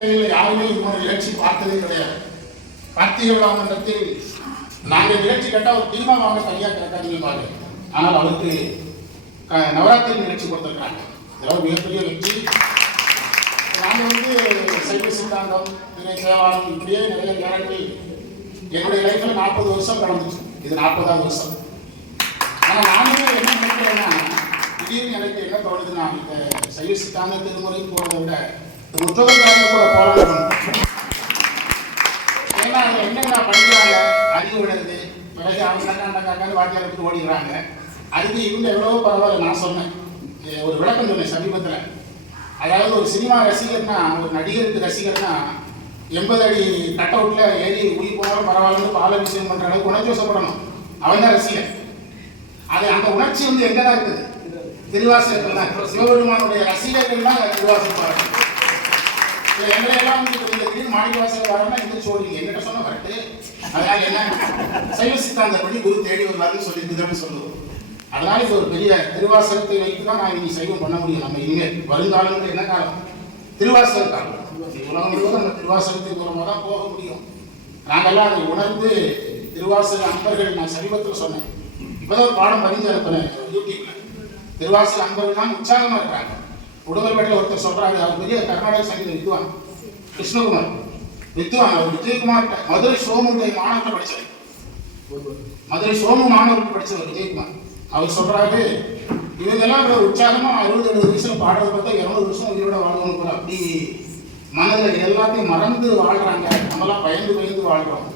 யாருமே இன்னொரு நிகழ்ச்சி பார்த்ததே கிடையாது. கார்த்திகை விழா மன்றத்தில் நாங்கள் நிகழ்ச்சி கேட்டால் ஒரு டீமா வாங்க தனியாக கிடக்காதீங்க. ஆனால் அவருக்கு நவராத்திரி நிகழ்ச்சி கொடுத்துருக்காங்க. ஏதாவது மிகப்பெரிய வெற்றி. நாங்கள் சைவ சித்தாந்தம், தேவாரம் இப்படியே நிறைய நேரங்களில் என்னுடைய லைஃப்பில் 40 வருஷம் கடந்துச்சு. இது 40வது வருஷம். ஆனால் நானுமே என்ன நினைக்கிறேன்னா, திடீர்னு எனக்கு என்ன தோணுதுன்னா, இந்த சைவ சித்தாந்த திருமுறை போகிறத விட முற்றோதற்காக கூட போராடணும். ஏன்னா அதில் என்னென்ன படிக்கிறாங்க, அறிவு விடுறது, பிறகு அவங்க வாத்தியாரத்துக்கு ஓடிக்கிறாங்க. அதுக்கு இவங்க எவ்வளவோ பரவாயில்ல. நான் சொன்னேன், ஒரு விளக்கம் சொன்னேன் சமீபத்தில். அதாவது ஒரு சினிமா ரசிகர்னா, ஒரு நடிகருக்கு ரசிகர்னா 80 அடி கட் அவுட்டில் ஏறி உயிர் போனாலும் பரவாயில்ல பாலாபிஷேகம் பண்ணுற அளவுக்கு உணர்ச்சி வசப்படணும். அவன் தான் ரசிகர். அது அந்த உணர்ச்சி எங்கே தான் இருக்குது? திருவாசகத்தில் தான். சிவபெருமானுடைய ரசிகர்கள் தான் திருவாசகம். எங்களையெல்லாம் திடீர்னு மாணிக்க வாசல் வரணும்னா எந்திரிச்சு ஓடுவீங்க. என்கிட்ட சொன்ன வரட்டு. அதனால என்ன, சைவ சித்தாந்தப்படி குரு தேடி வருவாருன்னு சொல்லியிருக்குதுன்னு சொல்லுவோம். அதனால இது ஒரு பெரிய திருவாசகத்தை வைத்து தான் நான் இனி சைவம் பண்ண முடியும். நம்ம இனிமேல் வருங்காலம் என்ன காலம்? திருவாசக காலம். உலகம் முழுவதும் நம்ம திருவாசகத்தின் மூலமாக தான் போக முடியும். நாங்கள்லாம் அதை உணர்ந்து திருவாசக அன்பர்கள், நான் சமீபத்தில் சொன்னேன், இப்போதான் ஒரு பாடம் பதிஞ்சு அனுப்பினேன் யூடியூப்ல. திருவாசக அன்பர்கள் தான் உற்சாகமாக இருக்காங்க. உடுமல்பேட்டில் ஒருத்தர் சொல்றாரு, அவர் பெரிய கர்நாடக சங்கீத வித்வான், கிருஷ்ணகுமார் வித்வான். அவர் விஜயகுமார் மதுரை சோமுடைய மாணவர்கள் படிச்சவர். மதுரை சோமு மாணவர்கள் படிச்சவர் விஜயகுமார். அவர் சொல்றாரு, இவங்கெல்லாம் உற்சாகமா 60-70 வயசுல பாடுறத பார்த்தா 200 வருஷம் உயிரோட வாழ்வாங்க போல. அப்படி மனதில் எல்லாத்தையும் மறந்து வாழ்றாங்க. நம்மளாம் பயந்து வாழ்றோம்.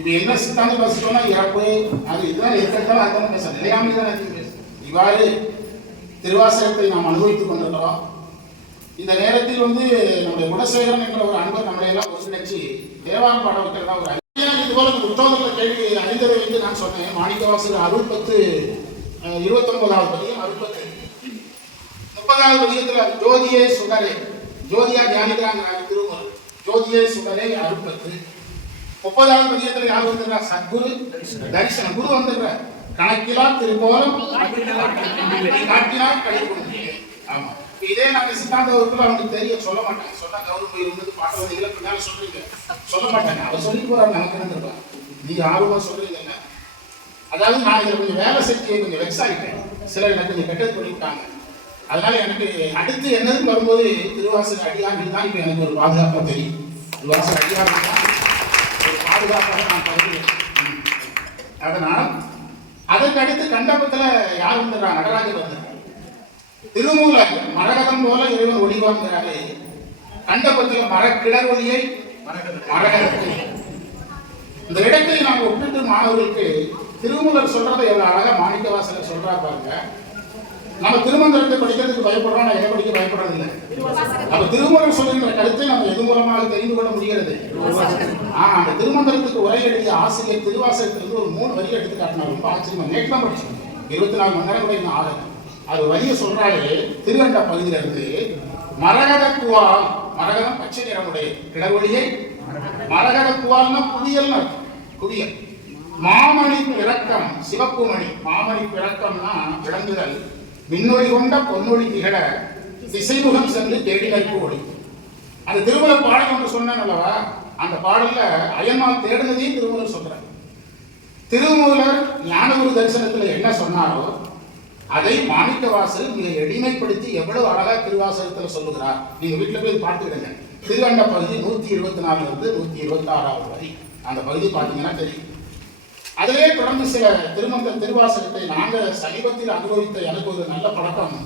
இது என்ன சித்தாந்த பேசிட்டோம்னா இறப்பு, அது இதுதான் இருக்கிறதால அதான் பேச நிலையாமை தான் பேச. இவ்வாறு திருவாசகத்தை நாம் அனுபவித்துக் கொண்டிருக்கிறோம். இந்த நேரத்தில் நம்முடைய குணசேகரன் என்ற ஒரு அன்பர் நம்மளை எல்லாம் ஒருங்கிணைச்சு தேவாரம் பாட வைக்கிறதா ஒரு இதுபோல புத்தகத்துல கேள்வி அறிந்ததை வந்து நான் சொன்னேன். மாணிக்கவாசகர் அருள்பத்து 29வது பதியம், அருள்பத்து 30வது பதியத்துல ஜோதியே சுடரே, ஜோதியா தியானிக்கிறாங்க திருமூலர். ஜோதியே சுடரே அருள்பத்து. 30வது பதியத்துல யார் வந்துடுறா? சத்குரு தரிசனம். குரு வந்துடுற கணக்கிலா திருக்கோலம் காட்டினால் கை கொடுத்து. ஆமா, இதே நாங்க சித்தாந்த வகுப்புல அவனுக்கு தெரிய சொல்ல மாட்டாங்க. சொன்னா கௌரவ பாட்டவதிகளை பின்னால சொல்றீங்க சொல்ல மாட்டாங்க. அவர் சொல்லி போறாரு, நமக்கு இருந்திருப்பாங்க. நீங்க ஆர்வமா சொல்றீங்க. அதாவது நான் இதில் கொஞ்சம் வேலை செஞ்சு கொஞ்சம் வெக்ஸ் ஆகிட்டேன். சிலர் எனக்கு கொஞ்சம் கெட்டது பண்ணிவிட்டாங்க. அதனால எனக்கு அடுத்து என்னதுன்னு வரும்போது திருவாசக அடியார்கள் தான் இப்போ எனக்கு ஒரு பாதுகாப்பாக தெரியும். திருவாசக அடியார்கள் தான் ஒரு பாதுகாப்பாக நான் கருதுகிறேன். அதனால் அதற்கு அடுத்து கண்டபத்தில் யார் வந்துடுறாங்க? நடராஜர் வந்துடுறாங்க. திருமூலர் மரகதம் போல இறைவன் ஒளிவாங்கிறாரு. கண்டபத்தில் மரக்கிடர் ஒளியை மரகதத்தை. இந்த இடத்தை நாங்கள் ஒப்பிட்டு மாணவர்களுக்கு திருமூலர் சொல்றதை எவ்வளவு அழகா மாணிக்கவாசகர் சொல்றா பாருங்க. நம்ம திருமந்திரத்தை படிக்கிறதுக்கு பயப்படுறோம், நான் எதை படிக்க பயப்படுறது இல்லை. அப்ப திருமூலர் சொல்லுகின்ற கருத்தை நம்ம எது மூலமாக தெரிந்து கொள்ள முடிகிறது? அந்த திருமந்திரத்துக்கு உரை எழுதிய ஆசிரியர் திருவாசகத்திலிருந்து ஒரு 3 வரி எடுத்து காட்டினார். ரொம்ப ஆச்சரியமா. நேற்று தான் படிச்சோம். 24 மணி நேரம் கூட இன்னும் ஆகல. அது வரிய சொல்றாரு. திருவண்ட பகுதியில இருந்து மரகத குவால், மரகதம் பச்சை நிறமுடைய கிடவொளியை, மரகத குவால்னா குவியல், குவியல். மாமணி பிறக்கம் சிவப்பு மணி. மாமணி பிறக்கம்னா விளங்குதல். மின்னொளி கொண்ட பொன்னொழி திகழ திசைமுகம் சென்று தேடினருக்கு ஒளி. அந்த திருமூலர் பாடல் ஒன்று சொன்னேன் அல்லவா, அந்த பாடல்ல அயன்மால் தேடுனதையும் திருமூலர் சொல்றார். திருமூலர் ஞானகுரு தரிசனத்துல என்ன சொன்னாரோ அதை மாணிக்கவாசகர் மிக எளிமைப்படுத்தி எவ்வளவு அழகா திருவாசகத்துல சொல்லுகிறார். நீங்க வீட்டுல போய் பார்த்துக்கிடுங்க. திருவண்ட பகுதி 124 இருந்து 126 வரை அந்த பகுதி பார்த்தீங்கன்னா தெரியும். அதிலே தொடர்ந்து சில திருவாசகத்தை நாங்கள் சமீபத்தில் அனுபவித்த எனக்கு ஒரு நல்ல பழக்கம்.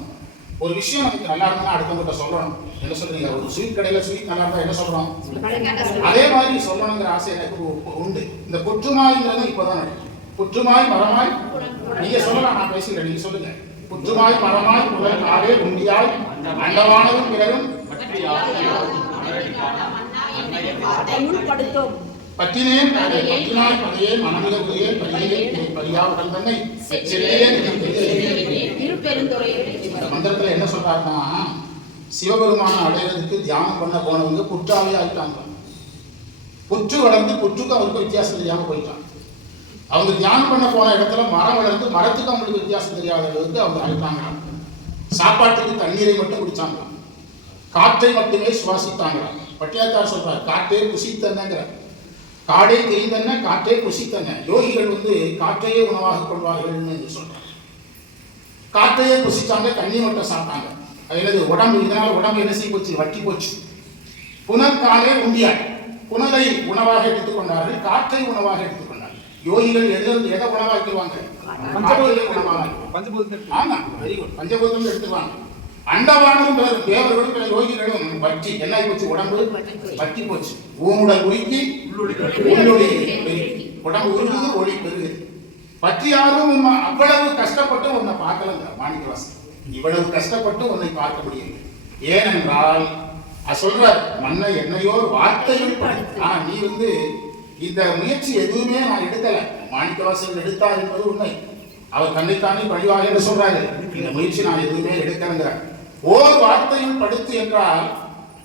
ஒரு விஷயம் நமக்கு நல்லா இருந்தா அடுத்தவங்கிட்ட சொல்லணும். என்ன சொல்றீங்க? ஒரு ஸ்வீட் கடையில ஸ்வீட் நல்லா இருந்தா என்ன சொல்றோம்? அதே மாதிரி சொல்லணுங்கிற ஆசை எனக்கு உண்டு. இந்த புற்றுமாய்ங்கிறது இப்பதான் நடக்கும். புற்றுமாய் மரமாய், நீங்க சொல்லலாம், நான் பேசுகிறேன், நீங்க சொல்லுங்க. புற்றுமாய் மரமாய் புகழ் ஆவே உண்டியாய் அண்டவானதும் பிறரும் பற்றினேன் பற்றினாய் பதையே மனமிக புதையே பரியே பரியாவுடன் தன்னை. மந்திரத்துல என்ன சொல்றாருன்னா, சிவபெருமான அடையிறதுக்கு தியானம் பண்ண போனவங்க புற்றாவே ஆயிட்டாங்க. புற்று வளர்ந்து புற்றுக்கு அவருக்கு வித்தியாசம் தெரியாம போயிட்டாங்க. அவங்க தியானம் பண்ண போன இடத்துல மரம் வளர்ந்து மரத்துக்கு அவங்களுக்கு வித்தியாசம் தெரியாத அளவுக்கு அவங்க ஆயிட்டாங்க. சாப்பாட்டுக்கு தண்ணீரை மட்டும் குடிச்சாங்க, காற்றை மட்டுமே சுவாசித்தாங்க. பட்டியாத்தார் சொல்றார், காற்றே குசித்தன்னுங்கிற. காடே தெரிந்தன்ன காற்றே குசித்தன்ன. யோகிகள் காற்றையே உணவாக கொள்வார்கள்னு சொல்றாங்க. காற்றையே குசிச்சாங்க, தண்ணி மட்டும் சாப்பிட்டாங்க. அது உடம்பு, இதனால உடம்பு என்ன செய்ய போச்சு, வட்டி போச்சு. புனற்காலே உண்டியார், புனலை உணவாக எடுத்துக்கொண்டார்கள், காற்றை உணவாக எடுத்துக்கொண்டார்கள். யோகிகள் எதை உணவாக்கிடுவாங்க, பஞ்சபூதம் எடுத்துவாங்க. அண்டவானும் தேவர்களும் பிற யோகிகளும் வற்றி என்ன போச்சு, உடம்பு வற்றி போச்சு. ஊமுடல் உருக்கி உடம்பு உருகுது, ஒளி பெருகுது. பற்றியாரும் அவ்வளவு கஷ்டப்பட்டு உன்னை பார்க்கலங்க மாணிக்கவாசன், இவ்வளவு கஷ்டப்பட்டு உன்னை பார்க்க முடியும். ஏனென்றால் சொல்ற மன்ன என்னையோ வார்த்தைகள் நீ இந்த முயற்சி எதுவுமே நான் எடுக்கல. மாணிக்கவாசன் எடுத்தார் என்பது உண்மை. அவர் தன்னைத்தானே பழிவாக என்று சொல்றாரு. இந்த முயற்சி நான் எதுவுமே எடுக்கலங்கிறார். ஓர் வார்த்தையில் படுத்து என்றால்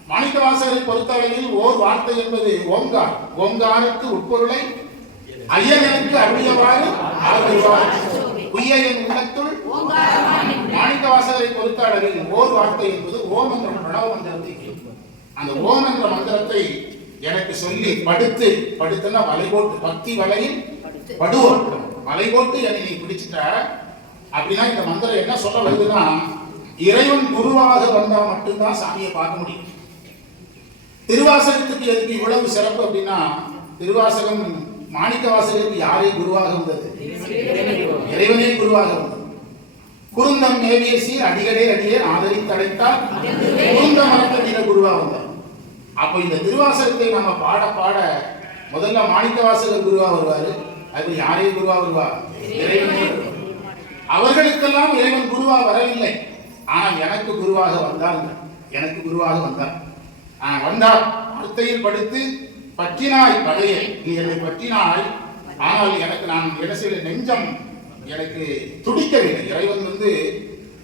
மாணிக்கவாசகரை பொறுத்தவரையில் ஓர் வார்த்தை என்பது ஓங்கார். ஓங்காருக்கு உட்பொருளை ஐயனுக்கு அருளியவாறு குய்யன் உள்ளத்துள் மாணிக்கவாசகரை பொறுத்த அளவில் ஓர் வார்த்தை என்பது ஓம் என்ற பிரணவ மந்திரத்தை. அந்த ஓம் என்ற மந்திரத்தை எனக்கு சொல்லி படுத்துன்னா வலை போட்டு, பக்தி வலையில் படுவோம் வலை போட்டு என்னை நீ பிடிச்சிட்ட அப்படின்னா இந்த மந்திரம் என்ன சொல்ல வருதுன்னா, இறைவன் குருவாக வந்தா மட்டும்தான் சாமியை பார்க்க முடியும். திருவாசகத்துக்கு எதுக்கு இவ்வளவு சிறப்பு அப்படின்னா, திருவாசகம் மாணிக்கவாசகருக்கு யாரே குருவாக வந்தது, இறைவனே குருவாக வந்தது. குருந்தம் மேவியசி அடிகளே அடியே ஆதரித்தடைத்தால் குருந்த மரத்தடியில குருவாக வந்தார். அப்போ இந்த திருவாசகத்தை நம்ம பாட பாட முதல்ல மாணிக்கவாசகர் குருவா வருவாரு. அது யாரே குருவா வருவா, இறைவனே. அவர்களுக்கெல்லாம் இறைவன் குருவா வரவில்லை, ஆனால் எனக்கு குருவாக வந்தார். எனக்கு குருவாக வந்தார். வந்தார் வார்த்தையில் படுத்து பற்றினாய் பகையை, நீ என்னை பற்றினாய். ஆனால் எனக்கு நான் என்ன செய்ய நெஞ்சம் எனக்கு துடிக்கவில்லை. இறைவன்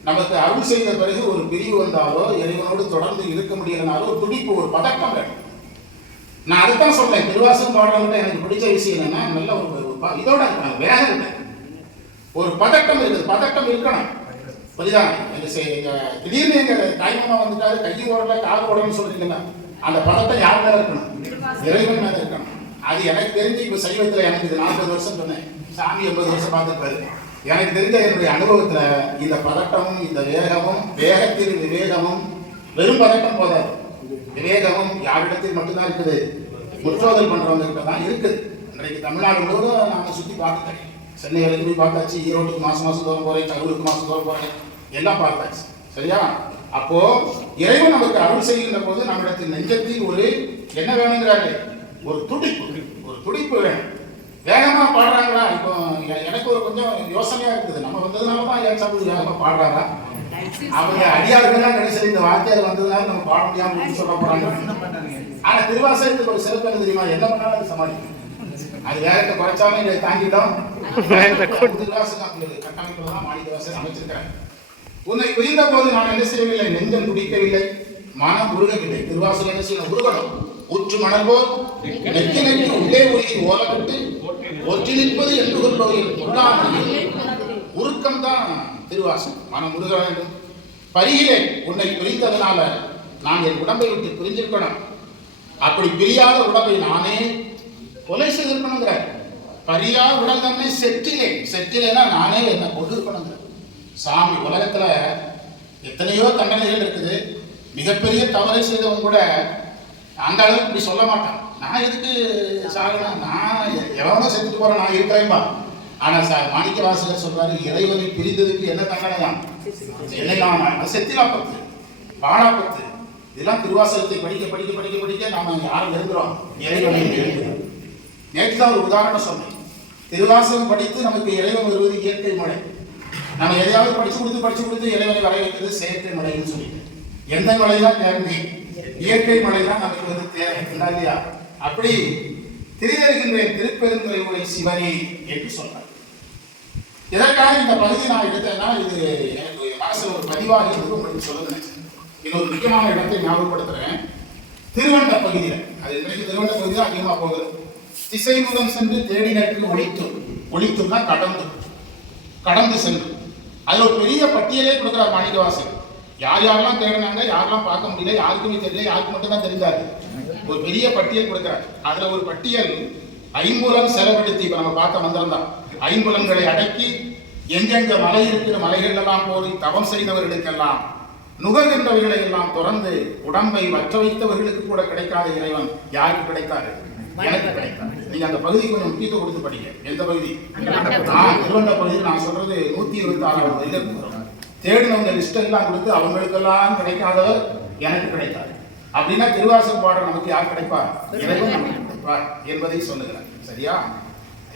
நமக்கு அருள் செய்த பிறகு ஒரு பிரிவு வந்தாலோ இறைவனோடு தொடர்ந்து இருக்க முடியலனாலோ ஒரு துடிப்பு, ஒரு பதட்டம் வேணும். நான் அதுதான் சொல்றேன். திருவாசகம் பாடுறவங்க எனக்கு பிடிச்ச விஷயம் என்னன்னா, நல்ல ஒரு இதோட இருக்கணும், வேகம் இல்லை, ஒரு பதட்டம் இருக்குது. பதட்டம் இருக்கணும். புரியுதா? திடீர்னு எங்க தாய்மாமா வந்துட்டாரு, கையை ஓடல கால் ஓடலன்னு சொல்றீங்கன்னா அந்த பதட்டம் யார் மேல இருக்கணும், இறைவன் மேல இருக்கணும். அது எனக்கு தெரிஞ்சு இப்ப சைவத்துல எனக்கு இது 40 வருஷம் சொன்னேன், சாமி 80 வருஷம் பார்த்துருப்பாரு. எனக்கு தெரிஞ்ச என்னுடைய அனுபவத்துல இந்த பதட்டமும் இந்த வேகமும், வேகத்தில் விவேகமும், வெறும் பதட்டம் போதாது, விவேகமும் யாரிடத்தில் மட்டும்தான் இருக்குது, முற்றோதல் பண்றவங்க கிட்ட தான் இருக்குது. இன்றைக்கு தமிழ்நாடு முழுவதும் நாம சுத்தி பார்த்துட்டேன். சென்னை வரைக்கும் போய் பார்த்தாச்சு, ஈரோட்டுக்கு மாசம் தோறும் போறேன், கரூருக்கு மாசம் தோறும் போறேன், எல்லாம் பார்த்தாச்சு. சரியா? அப்போ இறைவன் நமக்கு அருள் செய்கின்ற போது நம்மிடத்தில் நெஞ்சத்தில் ஒரு என்ன வேணுங்கிறாரு, ஒரு துடிப்பு வேணும். வேகமா பாடுறாங்களா? இப்போ எனக்கு ஒரு கொஞ்சம் யோசனையா இருக்குது. நம்ம வந்ததுனாலதான் ஏன் சாப்பிட்டு வேகமா பாடுறாரா? அவங்க அடியார்கள்லாம் நினைச்சது இந்த வார்த்தையார் வந்ததுனால நம்ம பாட முடியாம சொல்ல போறாங்க. ஆனா திருவாசகத்துக்கு ஒரு சிறப்பு என்ன தெரியுமா, என்ன பண்ணாலும் அது சமாளிக்கும். அது வேகத்தை குறைச்சாலும் இதை தாங்கிட்டோம். திருவாசகம் கட்டமைப்புல தான் மாணிக்கவாசகர் அமைச்சிருக்கிறாங்க. உன்னை புரிந்த போது நான் என்ன செய்யவில்லை, நெஞ்சம் துடிக்கவில்லை, மனம் உருகவில்லை. திருவாசகம் என்ன செய்யணும், உருகணும். ஊற்று மணல் போல் நெற்றி நெற்றி உள்ளே உருகி ஓலப்பட்டு ஒற்றி நிற்பது என்று கொள்ளாமல் உருக்கம் தான் திருவாசகம். மனம் உருக வேண்டும். பரிகிலே உன்னை பிரிந்ததுனால நான் என் உடம்பை விட்டு பிரிஞ்சிருக்கணும். அப்படி பிரியாத உடம்பை நானே கொலை செய்திருக்கணுங்கிற. பரியா உடல் தன்னை செற்றிலேனா நானே என்ன கொண்டிருக்கணுங்கிற. சாமி உலகத்துல எத்தனையோ தண்டனைகள் இருக்குது. மிகப்பெரிய தவறை செய்தவங்க கூட அந்த அளவுக்கு இப்படி சொல்ல மாட்டான். நான் எதுக்கு சாகணும், நான் எவனோ செத்துட்டு போறேன், நான் இருக்கிறேன்பா. ஆனா மாணிக்கவாசகர் சொல்றாரு, இறைவனை பிரிந்ததுக்கு என்ன தண்டனைதான், என்னையான செத்திலாப்பத்து, பாடாப்பத்து. இதெல்லாம் திருவாசகத்தை படிக்க படிக்க படிக்க படிக்க நாம யாரும் எழுதுறோம், இறைவனை எழுதுறோம். நேற்று தான் ஒரு உதாரணம் சொன்னேன். திருவாசகம் படித்து நமக்கு இறைவன் வருவது இயற்கை மழை. நம்ம எதையாவது படிச்சு கொடுத்து இறைவனை வர வைக்கிறது செயற்கை மழைன்னு சொல்லிட்டு. எந்த மழைதான் தேவை, இயற்கை மழைதான் நமக்கு தேவை இல்லையா? அப்படி திரிதருகின்றேன் திருப்பெருந்துறை உரை சிவனே என்று சொன்னார். இதற்காக இந்த பகுதி நான் எடுத்தேன்னா, இது எனக்கு மனசுல ஒரு பதிவாக இருந்து உங்களுக்கு சொல்ல நினைச்சேன். இன்னொரு முக்கியமான இடத்தை ஞாபகப்படுத்துறேன். திருவண்ட பகுதியில், அது இன்றைக்கு திருவண்ட பகுதியில் அதிகமாக போகுது. திசை முதல் சென்று தேடினருக்கு ஒளித்தும்னா கடந்து சென்று. அதுல ஒரு பெரிய பட்டியலே கொடுக்குறார் மாணிக்கவாசகர். யார் யாரெல்லாம் தேடினாங்க, யாரெல்லாம் பார்க்க முடியல, யாருக்குமே தெரியல, யாருக்கு மட்டும் தான் தெரிஞ்சாரு. ஒரு பெரிய பட்டியல் கொடுக்கிறார். அதுல ஒரு பட்டியல் ஐம்புலம் செலவெடுத்து, இப்ப நம்ம பார்த்த மந்திரம் தான், ஐம்புலங்களை அடக்கி எங்கெங்க மலை இருக்கிற மலைகள் எல்லாம் போய் தவம் செய்தவர்களுக்கெல்லாம் நுகர்கின்றவைகளை எல்லாம் துறந்து உடம்பை வற்ற வைத்தவர்களுக்கு கூட கிடைக்காத இறைவன் யாருக்கு கிடைத்தாரு? எனக்கு கிடைத்தார். நீங்க அந்த பகுதிக்கு கொஞ்சம் முக்கியத்துவம் கொடுத்து படிங்க. எந்த பகுதி? திருவண்ண பகுதியில் நான் சொல்றது 126வது தேடினவங்க லிஸ்ட் எல்லாம் கொடுத்து அவங்களுக்கெல்லாம் கிடைக்காதவர் எனக்கு கிடைத்தார். அப்படின்னா திருவாசகம் பாடம் நமக்கு யார் கிடைப்பார்? இறைவன் நமக்கு கிடைப்பார் என்பதை சொல்லுகிறார். சரியா?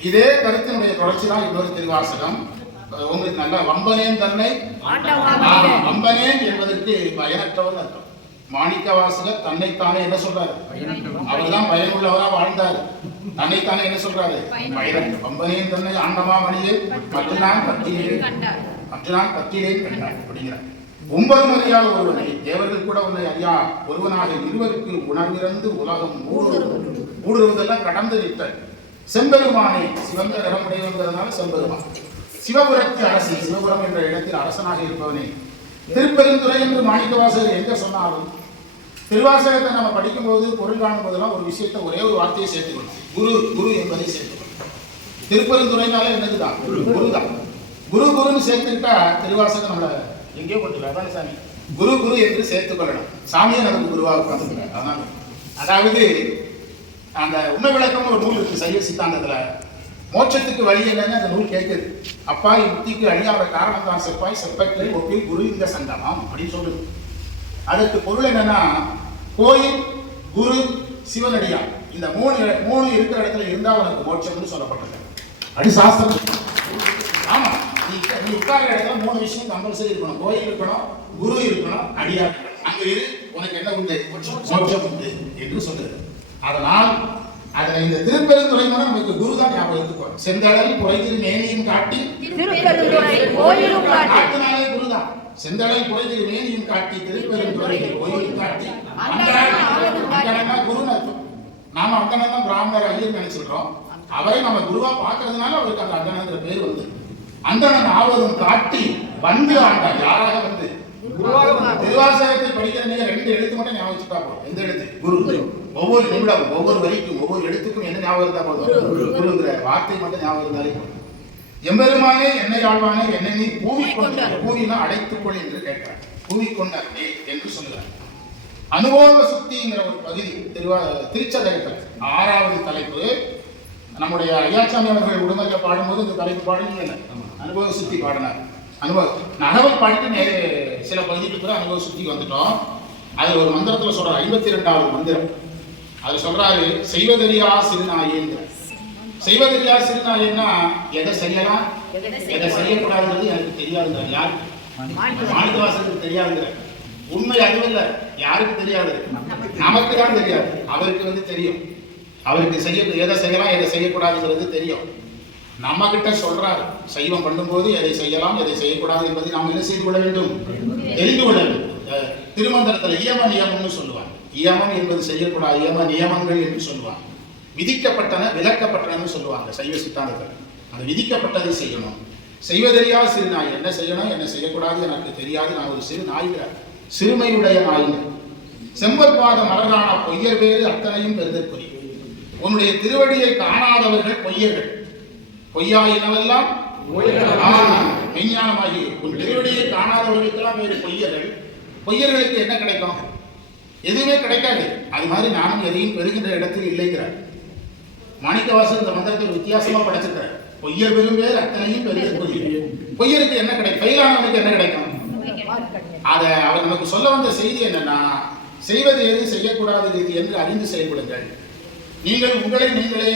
இதே கருத்தினுடைய தொடர்ச்சி தான் இன்னொரு திருவாசகம். உங்களுக்கு நல்லா வம்பனேன் தன்னை, வம்பனேன் என்பதற்கு பயனற்றவர் அர்த்தம். மாணிக்கவாசகர் தன்னைத்தானே என்ன சொல்றாரு? அவர்தான் பயனுள்ளவரா வாழ்ந்தார். தன்னைத்தானே என்ன சொல்றாரு? பயனற்ற. வம்பனேன் தன்னை ஆண்டமா மணியே மற்றநாள் கத்திலே கண்டார் அப்படிங்கிறார். 9 அறியாத ஒருவனை தேவர்கள் கூட உன்னை அறியா ஒருவனாக இருவருக்கு உணர்விறந்து உலகம் ஊடுருவதெல்லாம் கடந்து நிற்ற செம்பெருமானே, சிவந்த நிறமுடையவங்கிறதுனால செம்பெருமான், சிவபுரத்து அரசி, சிவபுரம் என்ற இடத்தில் அரசனாக இருப்பவனே, திருப்பெருந்துறை என்று மாணிக்கவாசகர் எங்க சொன்னாலும் திருவாசகத்தை நம்ம படிக்கும் போது பொருள் காணும் போதெல்லாம் ஒரு விஷயத்தை ஒரே ஒரு வார்த்தையை சேர்த்துக்கணும். குரு குரு என்பதை சேர்த்துக்கணும். திருப்பெருந்துறைனால என்னதுதான்? குரு தான். குரு குருன்னு சேர்த்துக்கிட்டா திருவாசகம் நம்மள எங்கேயோ கொண்டு சாமி குரு குரு என்று சேர்த்துக் கொள்ளணும். சாமியை நமக்கு குருவாக உட்காந்துக்கிறார். அதனால அதாவது அந்த உண்மை விளக்கம் ஒரு நூல் இருக்கு சைவ சித்தாந்தத்துல. மோட்சத்துக்கு வழி என்னன்னு அந்த நூல் கேட்குது. அப்பாய் முத்திக்கு அழியாத காரணம் தான் செப்பாய், செப்பத்தை ஒப்பில் குரு இந்த சங்கமம் அப்படின்னு சொல்லுது. அதற்கு பொருள் என்னன்னா, கோயில், குரு, சிவனடியார் இந்த மூணு இருக்கிற இடத்துல இருந்தா உனக்கு மோட்சம்னு சொல்லப்பட்டது. அடி சாஸ்திரம். ஆமா, நீ உட்கார்ற இடத்துல 3 விஷயம் கம்பல்சரி இருக்கணும். கோயில் இருக்கணும், குரு இருக்கணும், அடியார். அங்க இரு, உனக்கு என்ன உண்டு? மோட்சம் உண்டு என்று சொல்லுது. அதனால் அதுல இந்த திருப்பெருந்துறை நமக்கு குரு தான் ஞாபகம் எடுத்துக்கோ. செந்தடல் குறைதிரு மேனியும் காட்டி காட்டினாலே குருதான். செந்தடல் குறைதிரு மேனியும் காட்டி திருப்பெருந்துறை கோயிலும் காட்டி அங்கனா குருன்னு அர்த்தம். நாம அங்கனா பிராமணர் ஐயர் நினைச்சிருக்கோம். அவரை நம்ம குருவா பார்க்கறதுனால அவருக்கு அந்த அங்கனங்கிற பேர் வந்து அங்கனன் ஆவதும் காட்டி வந்து ஆண்டார். யாராக வந்து? திருவாசகத்தை படிக்கிற நீங்க 2 எழுத்து மட்டும் ஞாபகம் வச்சுட்டா போதும். எந்த எழுத்து? குரு. ஒவ்வொரு நிமிடம், ஒவ்வொரு வரிக்கும், ஒவ்வொரு எழுத்துக்கும் என்ன ஞாபகம் இருந்தா போதும்? குருங்கிற வார்த்தை மட்டும் ஞாபகம் இருந்தாலே போதும். எம்பெருமானே என்னை ஆழ்வானே என்னை நீ பூவிக்கொண்டார். பூவினா அடைத்துக்கொள் என்று கேட்கிறார். பூவிக்கொண்டார் என்று சொல்லுகிறார். அனுபவ சுத்திங்கிற ஒரு பகுதி திருச்சதகத்தில் 6வது தலைப்பு. நம்முடைய ஐயாச்சாமி அவர்கள் உடுமலையில பாடும்போது இந்த தலைப்பு பாடுங்க. அனுபவ சுத்தி பாடினார். அனுபவம் பாடிட்டு சில பகுதிக்கு கூட அனுபவ சுத்தி வந்துட்டோம். அதுல ஒரு மந்திரத்துல சொல்றாரு, 52வது மந்திரம். அது சொல்றாரு, செய்வதறியா சிறுநாயேங்கிற. செய்வதறியா சிறுநாயேன்னா எதை செய்யலாம் எதை செய்யக்கூடாதுன்றது எனக்கு தெரியாதுங்கிறார். யார்? மாணிக்கவாசகருக்கு தெரியாதுங்கிற. உண்மை அதுவல்ல, யாருக்கு தெரியாது? நமக்கு தான் தெரியாது. அவருக்கு தெரியும். அவருக்கு எதை செய்யலாம் எதை செய்யக்கூடாதுங்கிறது தெரியும். நம்ம கிட்ட சொல்றாரு. சைவம் பண்ணும்போது எதை செய்யலாம் எதை செய்யக்கூடாது என்பதை நாம் என்ன செய்து கொள்ள வேண்டும்? தெரிந்து கொள்ள வேண்டும். திருமந்திரத்துல இயம நியமம்னு சொல்லுவாங்க. இயமம் என்பது செய்யக்கூடாது, இயம நியமங்கள் என்று சொல்லுவாங்க. விதிக்கப்பட்டன விலக்கப்பட்டனன்னு சொல்லுவாங்க சைவ சித்தாந்தத்தில். அந்த விதிக்கப்பட்டதை செய்யணும். செய்வதறியா சிறு நாய். என்ன செய்யணும் என்ன செய்யக்கூடாது எனக்கு தெரியாது, நான் ஒரு சிறு நாய்கிறார். சிறுமையுடைய நாய்ங்க. செம்பற்பாத மலரான பொய்யர் வேறு அத்தனையும் பெருதற்குரிய. உன்னுடைய திருவடியை காணாதவர்கள் பொய்யர்கள். பொய்யாயினவெல்லாம் மெய்ஞானமாகி உன் திருவடியை காணாதவர்களுக்கெல்லாம் வேறு பொய்யர்கள். பொய்யர்களுக்கு என்ன கிடைக்கும்? எதுவுமே கிடைக்காது. அது மாதிரி நானும் எதையும் பெறுகின்ற இடத்தில் இல்லைங்கிறார் மாணிக்கவாசகர். இந்த மந்திரத்தை வித்தியாசமா படைச்சிருக்கிறார். பொய்யர் பெரும் பேர் அத்தனையும் பெருதற்குரிய. பொய்யருக்கு என்ன கிடைக்கும்? பயிலானவனுக்கு என்ன கிடைக்கும்? அதை அவர் நமக்கு சொல்ல வந்த செய்தி என்னன்னா, செய்வது எது செய்யக்கூடாது என்று அறிந்து செயல்படுங்கள். நீங்கள் உங்களை நீங்களே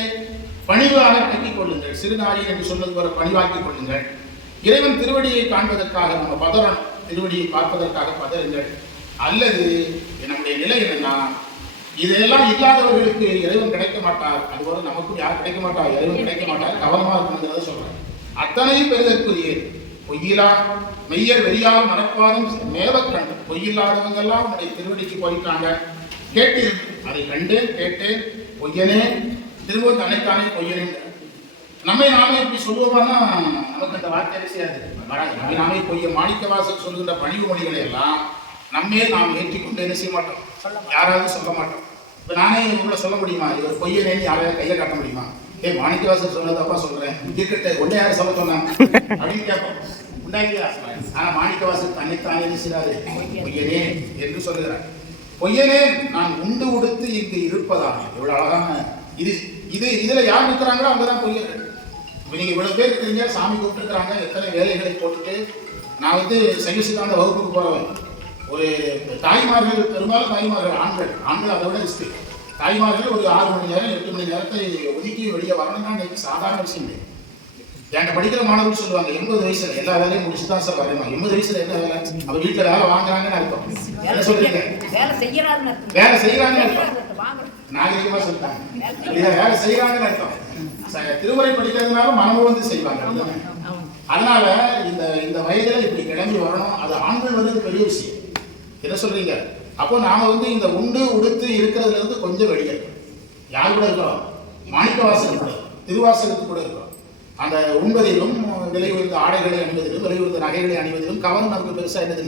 பணிவாக கட்டிக் கொள்ளுங்கள். சிறுநாரி என்று சொன்னது போல பணிவாக்கிக் கொள்ளுங்கள். இறைவன் திருவடியை காண்பதற்காக நம்ம பதறணும். திருவடியை பார்ப்பதற்காக பதறுங்கள். அல்லது நம்முடைய நிலை என்னன்னா, இதெல்லாம் இல்லாதவர்களுக்கு இறைவன் கிடைக்க மாட்டார். அதுபோல நமக்கும் யார் கிடைக்க மாட்டார்? இறைவன் கிடைக்க மாட்டார். கவனமா இருக்கணுங்கிறத சொல்றேன். அத்தனையும் பெறுதற்குரிய பொய்யிலா மெய்யர் வெறியால் மனப்பாதம் மேவக்கண்டு. பொய்யில்லாதவங்க எல்லாம் உன்னுடைய திருவடிக்கு போயிட்டாங்க. கேட்டேன், அதை கண்டேன், கேட்டேன். பொய்யனே திரும்ப தன்னைத்தானே பொய்யனே. நம்மை நாமே இப்படி சொல்லுவோம்னா நமக்கு அந்த வார்த்தை செய்யாது. நம்மை நாமே பொய்ய. மாணிக்கவாசகர் சொல்லுகின்ற பணிவு மொழிகளை எல்லாம் நம்மே நாம் ஏற்றிக்கொண்டு என்ன செய்ய மாட்டோம்? யாராவது சொல்ல மாட்டோம். இப்போ நானே உங்களை சொல்ல முடியுமா? இவர் பொய்யனேன்னு யாரையாவது கையை காட்ட முடியுமா? மாணிக்கவாசர் சொன்னதப்பா சொல்றேன், இருக்கட்ட ஒன்னே யாரும் சொல்ல சொன்னாங்க அப்படின்னு கேட்போம். உண்டாக்கியா? ஆனா மாணிக்கவாசர் தன்னைத்தானே செய்கிறாரு, பொய்யனே என்று சொல்லுகிறார். பொய்யனே நான் உண்டு உடுத்து இங்கு இருப்பதா. எவ்வளவு அழகான இது. இதுல யார் இருக்கிறாங்களோ அவங்கதான் பொய்யர்கள். இப்போ நீங்க இவ்வளவு பேர் இருக்கிறீங்க, சாமி கூப்பிட்டு இருக்கிறாங்க, எத்தனை வேலைகளை போட்டுட்டு. நான் சைவ சித்தாந்த வகுப்புக்கு போறவன். ஒரு தாய்மார்கள், பெரும்பாலும் தாய்மார்கள், ஆண்கள் அதை விட ரிஸ்க். தாய்மார்கள் ஒரு 6 மணி நேரம் 8 மணி நேரத்தை ஒதுக்கி வெளியே வரணும்னா இன்னைக்கு சாதாரண விஷயம் இல்லை. என்கிட்ட படிக்கிற மாணவர்கள் சொல்லுவாங்க, 80 வயசுல எல்லா வேலையும் முடிச்சு தான் சார் வரணும். 80 வயசுல என்ன வேலை? அவ வீட்டுல வேலை வாங்குறாங்கன்னு அர்த்தம். என்ன சொல்றீங்க? வேலை செய்யறாங்கன்னு அர்த்தம். நாகரிகமா சொல்லிட்டாங்க, வேலை செய்யறாங்கன்னு அர்த்தம். திருமுறை படிக்கிறதுனால மனமும் செய்வாங்க. அதனால இந்த வயதுல இப்படி கிளம்பி வரணும். அது ஆண்கள் வந்து பெரிய விஷயம். என்ன சொல்றீங்க? அப்போ நாம இந்த உண்டு உடுத்து இருக்கிறதுல இருந்து கொஞ்சம் வெளியே இருக்கோம். யார் கூட இருக்கிறோம்? மாணிக்கவாசகர் கூட, திருவாசகத்துக்கு கூட இருக்கிறோம். அந்த உண்பதிலும், விலை உயர்ந்த ஆடைகளை அணிவதிலும், விலை உயர்ந்த நகைகளை அணிவதிலும் கவனம் நமக்கு பெருசா என்னது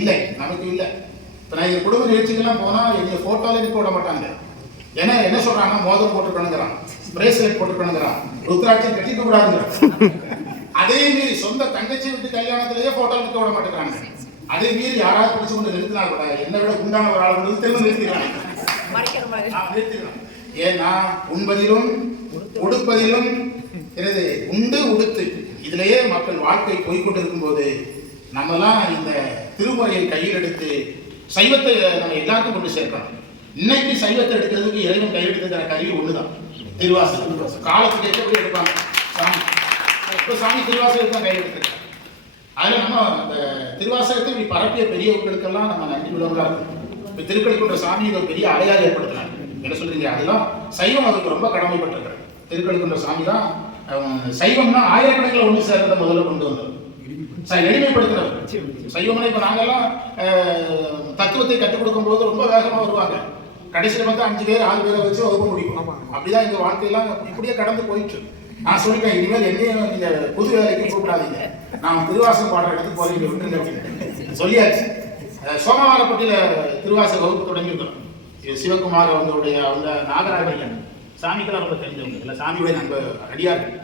இல்லை, நமக்கு இல்லை. இப்போ நான் என் குடும்ப நிகழ்ச்சிகள்லாம் போனா என்னை போட்டோல இருக்க விட மாட்டாங்க. ஏன்னா என்ன சொல்றாங்க? மோதிரம் போட்டுக்கணுங்கிறான், பிரேஸ்லெட் போட்டுக்கணுங்கிறான், ருத்ராட்சியம் கட்டிக்க கூடாதுங்கிறான். அதே மீறி சொந்த தங்கச்சி விட்டு கல்யாணத்திலேயே போட்டோ நிற்க விட மாட்டேங்கிறாங்க. அதே மீறி யாராவது பிடிச்சு கொண்டு நிறுத்தினா கூட என்னை விட உண்டான ஒரு ஆள் கொண்டு திரும்ப நிறுத்திக்கிறாங்க. ஏன்னா உண்பதிலும் உடுப்பதிலும் எனது உண்டு உடுத்து இதுலயே மக்கள் வாழ்க்கை போய்கொண்டிருக்கும் போது நம்மலாம் இந்த திருமுறையை கையில் எடுத்து சைவத்தை நம்ம எல்லாருக்கும் கொண்டு சேர்க்கணும். இன்னைக்கு சைவத்தை எடுக்கிறதுக்கு இறைவன் கையில் எடுத்துக்கிற கருவி ஒண்ணுதான், திருவாசகம். காலத்துக்கு எப்படி எடுப்பாங்க? சாமி. இப்போ சாமி திருவாசகத்தை தான் கையில் எடுத்துருக்காங்க. அதில் நம்ம அந்த திருவாசகத்தை இப்படி பரப்பிய பெரியவர்களுக்கெல்லாம் நம்ம நன்றி உள்ளவங்களா இருக்கும். இப்போ திருக்கடிக்குன்ற சாமி இதை பெரிய அடையாளம் ஏற்படுத்தினாங்க. என்ன சொல்றீங்க? அதெல்லாம் சைவம் அதுக்கு ரொம்ப கடமைப்பட்டிருக்காரு. திருக்கடிக்குன்ற சாமி தான் சைவம்னா ஆயிரக்கணக்கில் ஒன்று சேர்றதை முதல்ல கொண்டு வந்தது, எளிமைப்படுத்துறது. சைவம்னா இப்போ நாங்கெல்லாம் தத்துவத்தை கற்றுக் கொடுக்கும் போது ரொம்ப வேகமாக வருவாங்க. கடைசியில் பார்த்தா 5 பேர் 6 பேரை வச்சு வகுப்பு முடிக்கும். அப்படிதான் எங்க வாழ்க்கையெல்லாம் இப்படியே கடந்து போயிட்டு. நான் சொல்லிட்டேன், இனிமேல் என்னையும் நீங்க புது வேலைக்கு கூப்பிடாதீங்க, நான் திருவாசகம் பாடுற இடத்துக்கு போறீங்க விட்டுருங்க அப்படின்னு சொல்லியாச்சு. சோமவாரப்பட்டியில திருவாசக வகுப்பு தொடங்கியிருக்கிறோம். சிவகுமார் அவங்க நாகராஜன் சாமிக்கெல்லாம் ரொம்ப தெரிஞ்சவங்க, இல்லை சாமியுடைய நம்ம அடியார்கள்.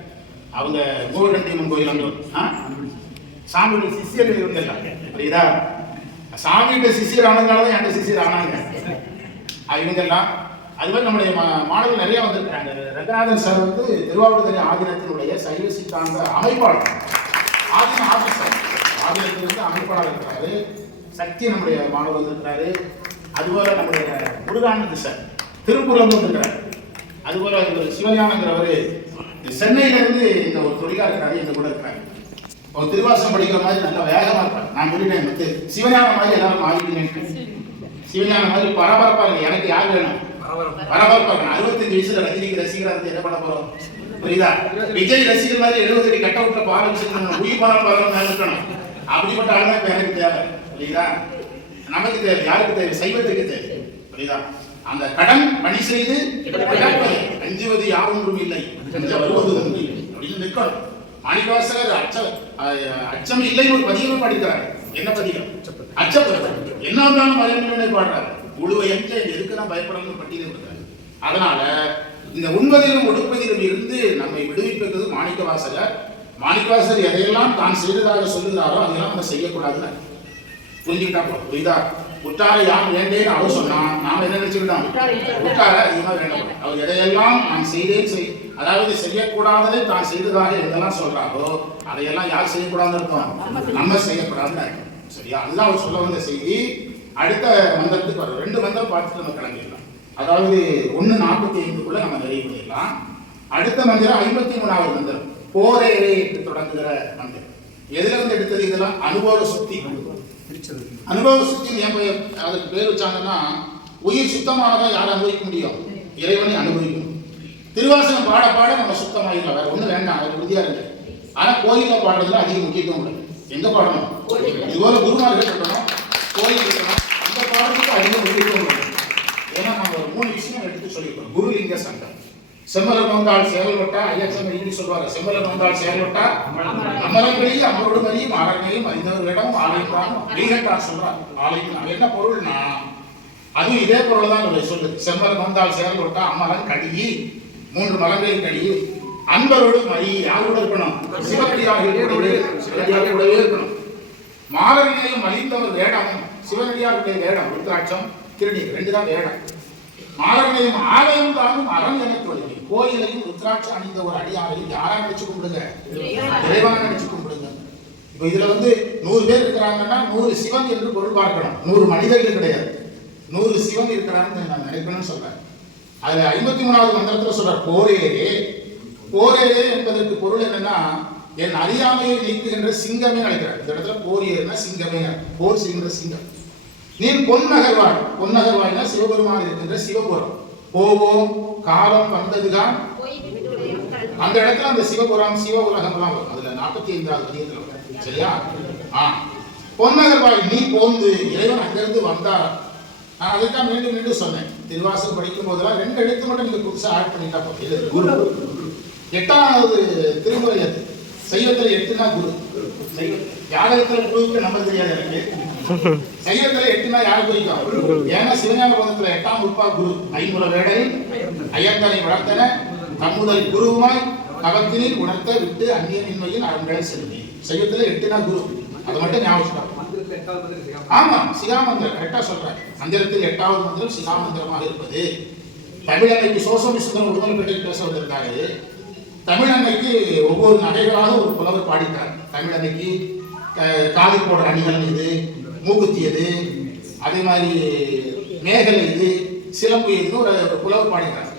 அவங்க கோவர்தண்டியம்மன் கோயில் வந்து சாமியுடைய சிஷியர்கள் இவங்கெல்லாம் புரியுதா? சாமியுடைய சிஷியர் ஆனதுனாலதான் எங்க சிஷியர் ஆனாங்க இவங்கெல்லாம். அதுமாதிரி நம்முடைய மாணவர்கள் நிறைய வந்திருக்காங்க. ரங்கநாதன் சார் திருவாவடுதுறை ஆதீனத்தினுடைய சைவ சித்தாந்த அமைப்பாளர், ஆதீனத்திலிருந்து அமைப்பாளர் இருக்கிறாரு. சக்தி நம்முடைய மாணவர் வந்திருக்கிறாரு. அதுபோல நம்முடைய முருகானந்த் சார் திருப்பூர்ல வந்திருக்கிறார். அதுபோல சிவஞானங்கிறவர் சென்னையிலிருந்து இந்த ஒரு தொழிலாளர் இருக்காரு, எங்க கூட இருக்கிறாங்க. ஒரு திருவாசம் படிக்கிற மாதிரி நல்லா வேகமா இருப்பார். நான் சொல்லிட்டேன், சிவஞானம் மாதிரி எல்லாரும் மாறிட்டு, சிவஞானம் மாதிரி பரபரப்பா இருக்கு. எனக்கு யார் வேணும்? பரபரப்பா இருக்கணும். 65 வயசுல ரஜினிக்கு ரசிகரா இருந்து என்ன பண்ண போறோம்? புரியுதா? விஜய் ரசிகர் மாதிரி 70 அடி கட்ட விட்ட ஆரம்பிச்சிருக்கணும், உயிர் பணம் மேல இருக்கணும். அப்படிப்பட்ட ஆள் தான் இப்ப எனக்கு தேவை. புரியுதா? நமக்கு தேவை. யாருக்கு தேவை? சைவத்துக்கு தேவை. புரியுதா? அந்த கடன் பணி செய்து அஞ்சுவது யாவொன்றும் இல்லை, வருவது ஒன்று அப்படின்னு நிற்கணும். மாணிக்கவாசகர் அச்சம் இல்லை ஒரு பதிகம் படிக்கிறார். என்ன பதிகம்? அச்சப்படுறாரு. என்ன இருந்தாலும் பயன்படுத்தி பாடுறாரு. முழுவை என்ற எதுக்கு நான் பயப்படணும்னு பட்டியலே கொடுக்குறாரு. அதனால இந்த உண்பதிலும் ஒடுப்பதிலும் இருந்து நம்மை விடுவிப்பது மாணிக்கவாசகர். மாணிக்கவாசகர் எதையெல்லாம் தான் செய்ததாக சொல்லுகிறாரோ அதெல்லாம் நம்ம செய்யக்கூடாதுன்னு புரிஞ்சுக்கிட்டா போதும். புரியுதா? உற்றாரை யார் வேண்டேன்னு அவர் சொன்னா நாம என்ன நினைச்சுக்கிட்டோம்? உற்றார அதிகமா வேண்டாம். அவர் எதையெல்லாம் நான் செய்தேன் அதாவது செய்யக்கூடாததை தான் செய்ததாக எதெல்லாம் சொல்றாரோ அதையெல்லாம் யார் செய்யக்கூடாதுன்னு இருக்கும்? நம்ம செய்யக்கூடாதுன்னு இருக்கும். சரியா? அதுதான் அவர் சொல்ல வந்த செய்தி. அடுத்த மந்திரத்துக்கு வரும். 2 மந்திரம் பார்த்துட்டு நம்ம கிளம்பிடலாம். அதாவது 1:45 நம்ம நிறைவு பண்ணிடலாம். அடுத்த மந்திரம் 53வது மந்திரம், போரேரே என்று தொடங்குகிற மந்திரம். எதுல இருந்து எடுத்தது? இதெல்லாம் அனுபவ சுத்தி. அனுபவ சுத்தி ஏன் அதுக்கு பேர் வச்சாங்கன்னா, உயிர் சுத்தமானதான் யாரும் அனுபவிக்க முடியும்? இறைவனை அனுபவிக்கணும். திருவாசகம் பாட பாட நம்ம சுத்தமாயிடலாம், வேற ஒண்ணு வேண்டாம், அது உறுதியா இருக்கு. ஆனா கோயில பாடுறதுல அதிக முக்கியத்துவம் இல்லை. எங்க பாடணும்? இதுபோல குருமார்கள் இருக்கணும், கோயில் இருக்கணும். அந்த பாடத்துக்கு அதிக முக்கியத்துவம் இல்லை. ஏன்னா நம்ம ஒரு 3 விஷயம் எடுத்து சொல்லியிருக்கோம். குருலிங்க சங்கம், செம்மலர் நோந்தாள் சேவல் வட்டா, ஐயச்சம் இப்படி சொல்வாங்க. செம்மலர் நோந்தாள் சேவல் வட்டா, அமரங்களையும் அமரோடு மறியும் ஆரண்யையும் அறிந்தவர்களிடம் ஆலயம் தான் சொல்றார். ஆலயம் என்ன பொருள்னா, அதுவும் இதே பொருள் தான் சொல்லுது. செம்மரம் வந்தால் சேரல் விட்டா அம்மரம் கடியி 3 மலங்களில் கடியி அன்பரோடு மறி யாரோட இருக்கணும்? சிவனடியாக இருக்கணும். மாலவினையும் மலிந்தவர் வேடமும் சிவனடியாருடைய வேடம் ருத்ராட்சம் திருநீர் 2 தான் வேடம். மாலவினையும் ஆலயம் தானும் அறம் எனக்கு வழி. கோயிலையும் ருத்ராட்சம் அணிந்த ஒரு அடியாரையும் யாரா நினைச்சு கும்பிடுங்க? இறைவனா நினைச்சு கும்பிடுங்க. இப்ப இதுல 100 பேர் இருக்கிறாங்கன்னா 100 சிவன் என்று பொருள் பார்க்கணும். 100 மனிதர்கள் கிடையாது, 100 சிவன் இருக்கிறான்னு நான் நினைக்கணும்னு சொல்றேன். அதுல 53வது மந்திரத்துல சொல்ற போரேரே. போரேரே என்பதற்கு பொருள் என்னன்னா, என் அறியாமையை நீக்குகின்ற சிங்கமே அழைக்கிறார். இந்த இடத்துல போரேர்னா சிங்கமே, போர் செய்கின்ற சிங்கம். நீ பொன்னகர்வாய். பொன்னகர்வாய்னா சிவபெருமான் இருக்கின்ற சிவபுரம். போவோம் காலம் வந்ததுதான் அந்த இடத்துல அந்த சிவபுரம் சிவ உலகம் எல்லாம் வரும். அதுல 45வது அதிகத்துல வரும். சரியா? பொன்னகர்வாய் நீ போந்து இறைவன் அங்கிருந்து வந்தார். நான் அதுதான் மீண்டும் மீண்டும் சொன்னேன். திருவாசகம் படிக்கும் போதெல்லாம் 2 எழுத்து மட்டும் நீங்க புதுசா ஆட் பண்ணிட்டா போதும். குரு 8வது திருமுறை அது. சைவத்துல 8னா குரு. யாதகத்துல குருவுக்கு நம்பர் தெரியாது எனக்கு. சைவத்துல 8னா யாரு குறிக்கும்? ஏன்னா சிவஞான போதத்துல 8ஆம் உறுப்பா குரு. ஐம்புல வேடரில் ஐயந்தனை வளர்த்தன தம்முதல் குருவுமாய் கவத்தினில் உணர்த்த விட்டு அந்நியமின்மையில் அரண்களை செலுத்தி. சைவத்துல 8னா குரு. அதை மட்டும் ஞாபகம். ஆமா, சிகாமந்திரம் கரெக்டா சொல்றேன். மந்திரத்தில் 8வது மந்திரம் சிகாமந்திரமாக இருப்பது. தமிழன்னைக்கு சோசோமி சுந்தரம் உடுமலைப்பேட்டை பேச வந்திருக்காரு. தமிழன்னைக்கு ஒவ்வொரு நகைகளாக ஒரு புலவர் பாடிட்டார். தமிழன்னைக்கு காதி போடுற அணிகள் இது, மூக்குத்தி இது, அதே மாதிரி மேகலை இது, சிலம்பு இதுன்னு ஒரு புலவர் பாடிட்டார்.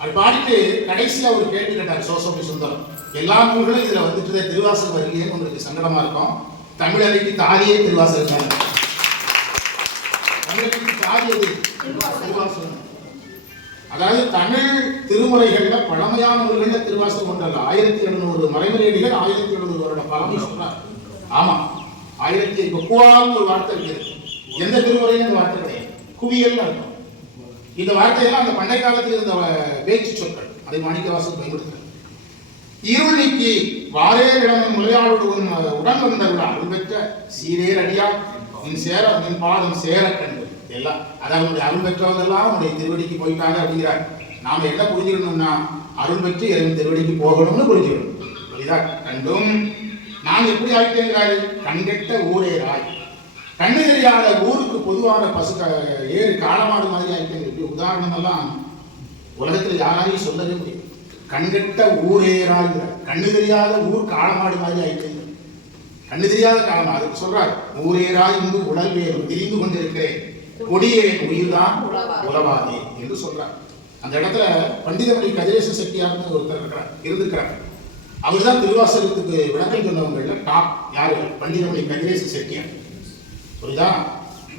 அது பாடிட்டு கடைசியா ஒரு கேள்வி கேட்டார் சோசோமி சுந்தரம். எல்லா நூல்களும் இதுல வந்துட்டு திருவாசகம் வருகிறேன்னு உங்களுக்கு சங்கடமா இருக்கும். தமிழன்னைக்கு தாலியே திருவாசகம் தான். தமிழன்னைக்கு தாலி எது? திருவாசகம். அதாவது தமிழ் திருமுறைகள்ல பழமையான நூல்கள்ல திருவாசகம் ஒன்றல்ல. 1700 மறைமறையடிகள் 1700 வருட பழமை சொல்றார். ஆமா, 1000 இப்ப குவால்னு ஒரு வார்த்தை இருக்கு. எந்த திருமுறையும் அந்த வார்த்தை கிடையாது. குவியல் அர்த்தம். இந்த வார்த்தையெல்லாம் அந்த பண்டை காலத்தில் இருந்த பேச்சு சொற்கள். அதை மாணிக்கவாசகம் பயன்படுத்துறார். இருள் நீக்கி வாரே இளம் முளையாளோடு உடன் வந்தவர்கள் அருள் பெற்ற சீரேர் அடியா நின் சேர நின் பாதம் சேர கண்டு எல்லாம். அதாவது அருள் பெற்றவங்கெல்லாம் உடைய திருவடிக்கு போயிட்டாங்க அப்படிங்கிறார். நாம என்ன புரிஞ்சுக்கணும்னா, அருள் பெற்று இறைவன் திருவடிக்கு போகணும்னு புரிஞ்சுக்கணும். புரியுதா? கண்டும் நான் எப்படி ஆயிட்டேங்கிறாரு? கண்கெட்ட ஊரேராய். கண்ணு தெரியாத ஊருக்கு பொதுவான பசு ஏறு காலமாடு மாதிரி ஆயிட்டேங்க. உதாரணம் எல்லாம் உலகத்துல யாராலையும் சொல்லவே முடியும். கண்கெட்ட ஊரேராய். கண்ணு தெரியாத ஊர் காலமாடு மாதிரி ஆயிட்டேங்க. கண்ணு தெரியாத காலமா அதுக்கு சொல்றாரு. ஊரேராய் இங்கு உடல் வேறு திரிந்து கொண்டிருக்கிறேன், கொடியே உயிர்தான் உலவாதே என்று சொல்றார். அந்த இடத்துல பண்டிதமணி கதிரேச செட்டியார்னு ஒருத்தர் இருந்திருக்கிறார். அவர் தான் திருவாசகத்துக்கு விளக்கம் சொன்னவங்கள டாப். யாரு? பண்டிதமணி கதிரேச செட்டியார். புரியுதா?